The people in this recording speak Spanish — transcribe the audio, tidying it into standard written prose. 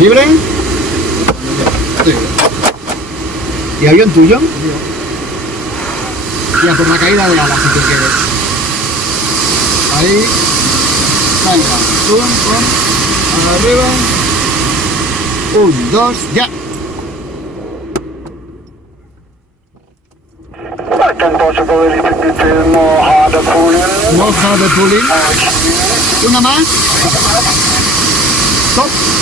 ¿Libre? Sí. ¿Y avión tuyo? Y a por la caída de alas si tú quieres. Ahí. Venga. Pum, pum. Arriba. 1, 2, ya. More harder pulling. Una más. Stop.